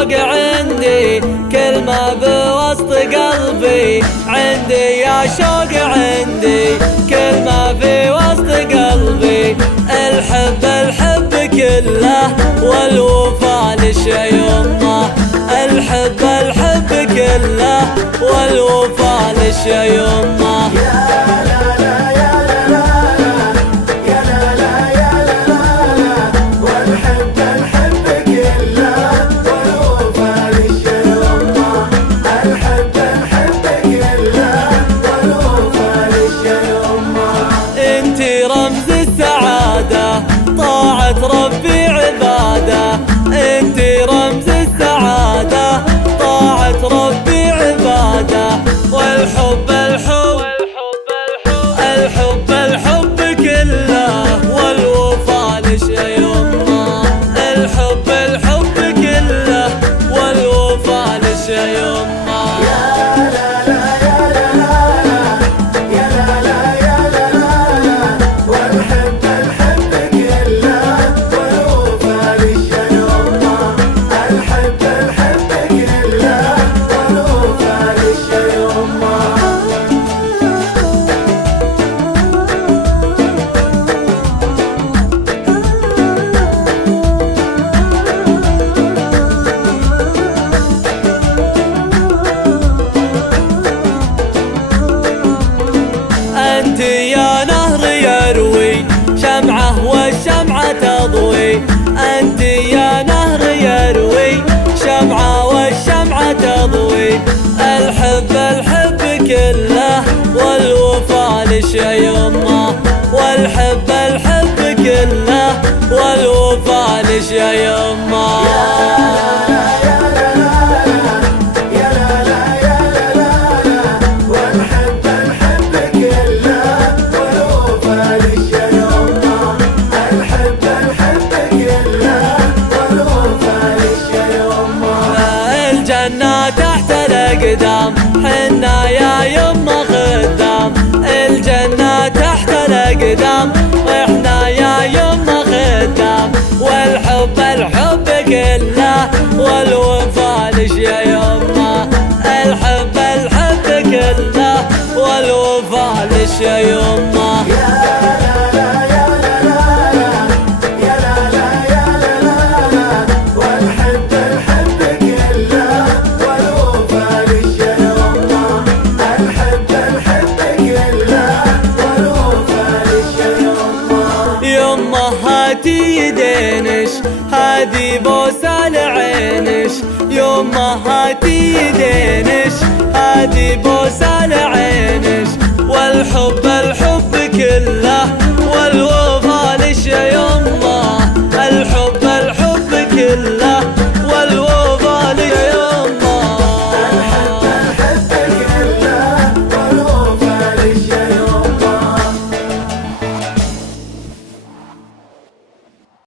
شوق عندي كل ما بوسط قلبي، عندي يا شوق عندي كل ما في وسط قلبي. الحب الحب كله والوفا لشي يمه، الحب الحب كله والوفا لشي يمه. انتي رمز السعادة طاعة ربي عبادة، انتي رمز السعادة طاعة ربي عبادة. والحب الحب الحب الحب كله والوفا لشي يمه، الحب الحب كله والوفا لشي يمه. أنت يا نهر يروي شمعة والشمعة تضوي، أنت يا نهر يروي شمعة والشمعة تضوي. الحب الحب كله والوفا لشي يمه، والحب الحب كله والوفا لشي يمه. الجنة تحت الأقدام حنا يا يمه خدام، الجنة تحت الأقدام احنا يا يمه خدام. والحب الحب كله والوفا لشي يمه، الحب الحب كله والوفا لشي يمه. هاتي يدينش هادي بوسة لعينش، يمه هاتي يدينش هادي بوسة لعينش.